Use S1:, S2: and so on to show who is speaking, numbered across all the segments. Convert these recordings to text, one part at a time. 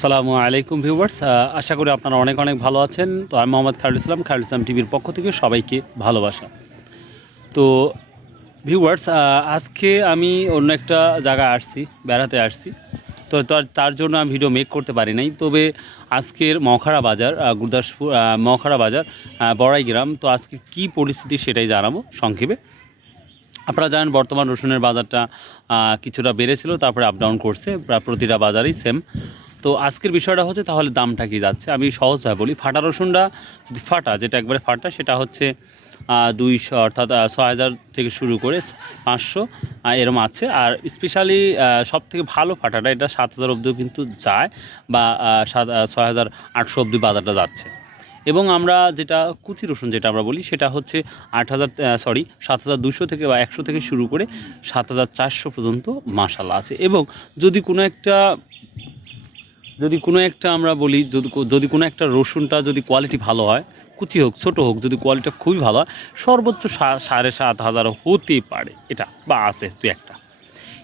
S1: আসসালামু আলাইকুম ভিউয়ার্স। আশা করি আপনারা অনেক অনেক ভালো আছেন। তো আমি মোহাম্মদ খায়রুল ইসলাম খায়রুল ইসলাম টিভির পক্ষ থেকে সবাইকে ভালোবাসা। তো ভিউয়ার্স আজকে আমি অন্য একটা জায়গায় আসছি বেড়াতে আসছি। তো তার জন্য আমি ভিডিও মেক করতে পারি নাই। তবে আজকের মখরা বাজার গুরদাসপুর আহ, বাজার বড়াই গ্রাম তো আজকে কি পরিস্থিতি সেটাই জানাব সংক্ষেপে। আপনারা জানেন বর্তমান রসুনের বাজারটা কিছুটা বেড়েছিল তারপরে আপ ডাউন করছে প্রায় প্রতিটা বাজারই সেম তো আজকের বিষয়টা হচ্ছে তাহলে দামটা কি যাচ্ছে? আমি সহজভাবে বলি, ফাটা রসুনটা, যদি ফাটা, যেটা একবারে ফাটা, সেটা হচ্ছে দুইশো, অর্থাৎ ছয় হাজার থেকে শুরু করে পাঁচশো এরম আছে। আর স্পেশালি সব থেকে ভালো ফাটাটা এটা সাত হাজার অবধিও কিন্তু যায় বা সাত ছয় হাজার আটশো অবধি বাজারটা যাচ্ছে। এবং আমরা যেটা কুচি রসুন যেটা আমরা বলি, সেটা হচ্ছে আট হাজার সরি সাত হাজার দুশো থেকে বা একশো থেকে শুরু করে সাত হাজার চারশো পর্যন্ত মাসালা আছে। এবং যদি কোনো একটা যদি কোনো একটা আমরা বলি, যদি যদি কোনো একটা রসুনটা যদি কোয়ালিটি ভালো হয়, কুচি হোক, ছোট হোক, যদি কোয়ালিটিটা খুবই ভালো হয়, সর্বোচ্চ সাড়ে সাত হাজার হতে পারে এটা, বা আছে তুই একটা।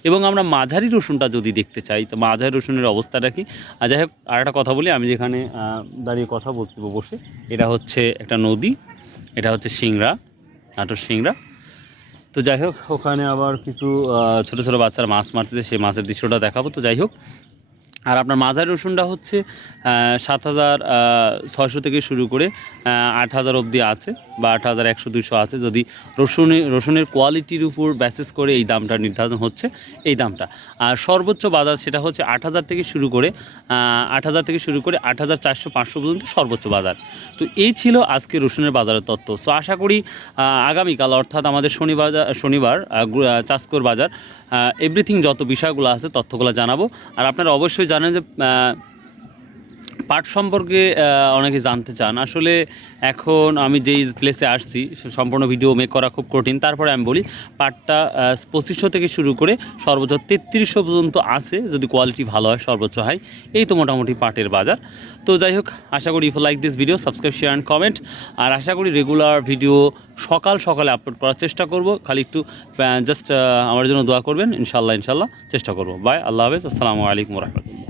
S1: এবং আমরা মাঝারি রসুনটা যদি দেখতে চাই, তো মাঝারি রসুনের অবস্থাটা কি? আর যাই হোক আর একটা কথা বলি, আমি যেখানে দাঁড়িয়ে কথা বলছি বসে, এটা হচ্ছে একটা নদী, এটা হচ্ছে সিংড়া, নাটোর সিংড়া। তো যাই হোক, ওখানে আবার কিছু ছোট ছোট বাচ্চারা মাছ মারতেছে, সেই মাছের দৃশ্যটা দেখাবো। তো যাই হোক আর আপনার মাঝারি রসুনটা হচ্ছে সাত হাজার ছয়শো থেকে শুরু করে আট হাজার অবধি আছে বা আট হাজার একশো দুশো আছে। যদি রসুনে, রসুনের কোয়ালিটির উপর ব্যাসেস করে এই দামটা নির্ধারণ হচ্ছে, এই দামটা। আর সর্বোচ্চ বাজার সেটা হচ্ছে আট হাজার থেকে শুরু করে আট হাজার থেকে শুরু করে আট হাজার চারশো, পাঁচশো পর্যন্ত সর্বোচ্চ বাজার। তো এই ছিল আজকে রসুনের বাজারের তথ্য। সো আশা করি আগামীকাল অর্থাৎ আমাদের শনিবার শনিবার চাষকর বাজার এভরিথিং যত বিষয়গুলো আছে তথ্যগুলো জানাব। আর আপনারা অবশ্যই জানেন যে পাট সম্পর্কে অনেকে জানতে চান। আসলে এখন আমি যেই প্লেসে আসছি সম্পূর্ণ ভিডিও মেক করা খুব কঠিন। তারপরে আমি বলি, পাটটা পঁচিশশো থেকে শুরু করে সর্বোচ্চ তেত্রিশশো পর্যন্ত আছে। যদি কোয়ালিটি ভালো হয়, সর্বোচ্চ হয়। এই তো মোটামুটি পাটের বাজার। তো যাই হোক, আশা করি if like this video subscribe share and comment আর আশা করি রেগুলার ভিডিও সকাল সকালে আপলোড করার চেষ্টা করব। খালি একটু জাস্ট আমার জন্য দোয়া করবেন। ইনশাল্লাহ ইনশাল্লাহ চেষ্টা করব। বাই আল্লাহ হাফেজ। আসসালামু আলাইকুম রহমতুল্লাহ।